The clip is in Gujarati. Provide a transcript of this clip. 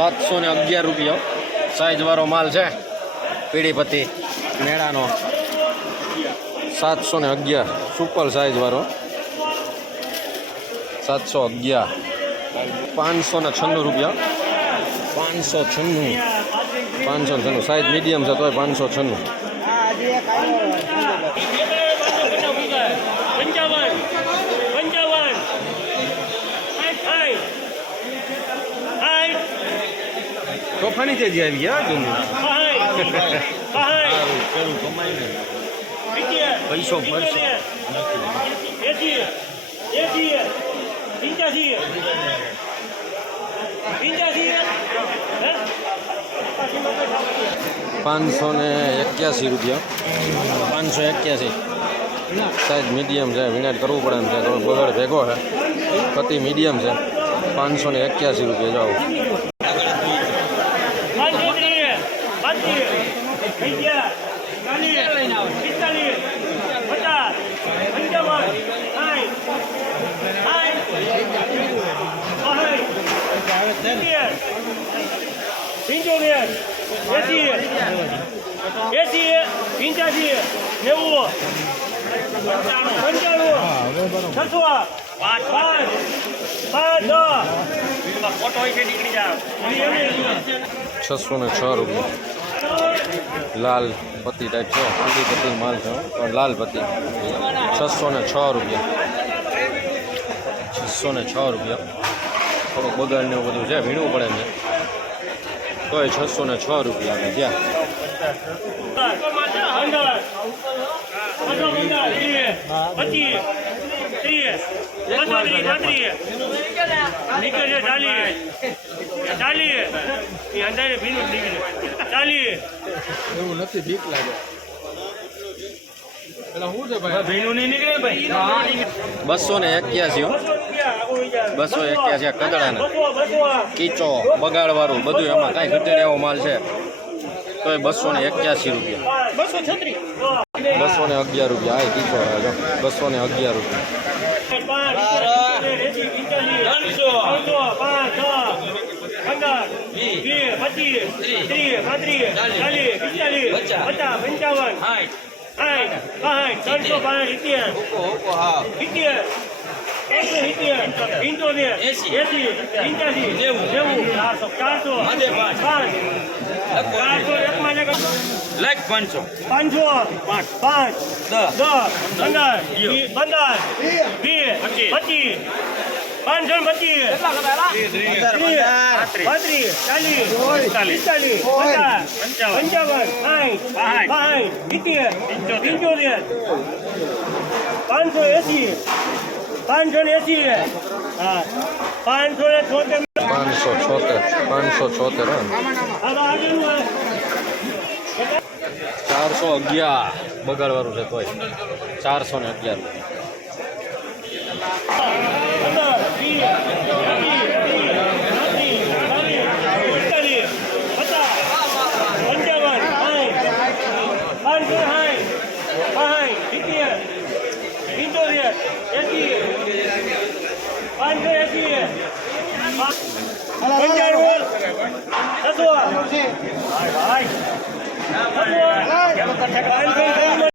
સાતસો ને અગિયાર રૂપિયા સાઈઝવાળો માલ છે. પીડીપતિ મેળાનો. સાતસો ને અગિયાર. સુપર સાઈઝવાળો સાતસો અગિયાર. પાંચસો ને છન્નું રૂપિયા. પાંચસો છન્નું. પાંચસો છન્નું. સાઈઝ મીડિયમ છે તોય પાંચસો છન્નું. તોફાની તેજી આવી ગયા જૂની. પૈસો ભરશે. એસી એસી પંચ્યાસી પંચ્યાસી પાંચસો ને એક્યાસી રૂપિયા. પાંચસો એક્યાસી. સાઈઝ મીડિયમ છે વિનાટ કરવું પડે એમ છે થોડો બગડ ભેગો છે. પતિ મીડિયમ છે, પાંચસો ને એક્યાસી રૂપિયા જાઓ પાંચસો ત્રીસ પાંત્રીસ અગિયાર ચાલીસ પિસ્તાલીસ પચાસ પંચાવન સાઠ સાઠ સિત્તેર પંચોતેર એસી એસી. પંચ્યાસી નેવું પંચાણું. છસો પાંચ. પાંચ પાંચ દસ. ફોટો હોય છસો ને છ રૂપિયા. લાલ પતિ ટાઈપ છે? પીળી પતિ માલ છે? પણ લાલ પતિ. છસો ને છ રૂપિયા. છસો ને છ રૂપિયા. થોડુંક બગાડ ને એવું બધું છે વીણવું પડે ને તો એ છસો ને છ રૂપિયા અને ત્યાં એવું નથી બીક લાગે બસો ને એક્યાસી બસો એક્યાસી આ કદડાના. કીચો બગાડવાળું બધું એમાં કાંઈ ઘટે એવો માલ છે. તોય બસો ને એક્યાસી રૂપિયા. બસો ને અગિયાર રૂપિયા. હા કીચો બસો ને અગિયાર રૂપિયા. પંચાવન ત્રણસો પાંચ ઇતિહાસ. સિત્તેર પંચોતેર એસી પંચ્યાસી નેવું નેવું ચારસો ચારસો પાંચ ચારસો એકમાં લાખ પાંચસો. પાંચસો. પાંચ. પાંચ. દસ. પંદર. પંદર. વીસ. પચીસ. પાંચસો. પચીસ ત્રીસ, પાંત્રીસ. ચાલીસ. પિસ્તાલીસ. પચાસ પંચાવન. સાઠ સાઠ સિત્તેર પંચોતેર પાંચસો એસી. પાંચસો ને એસી હા. પાંચસો ને છોતેર. પાંચસો છોતેર પાંચસો છોતેર. ચારસો અગિયાર બગાડવાનું છે તોય. ચારસો ને અગિયાર. Thank વીસ, ભાઈ, પાંચસો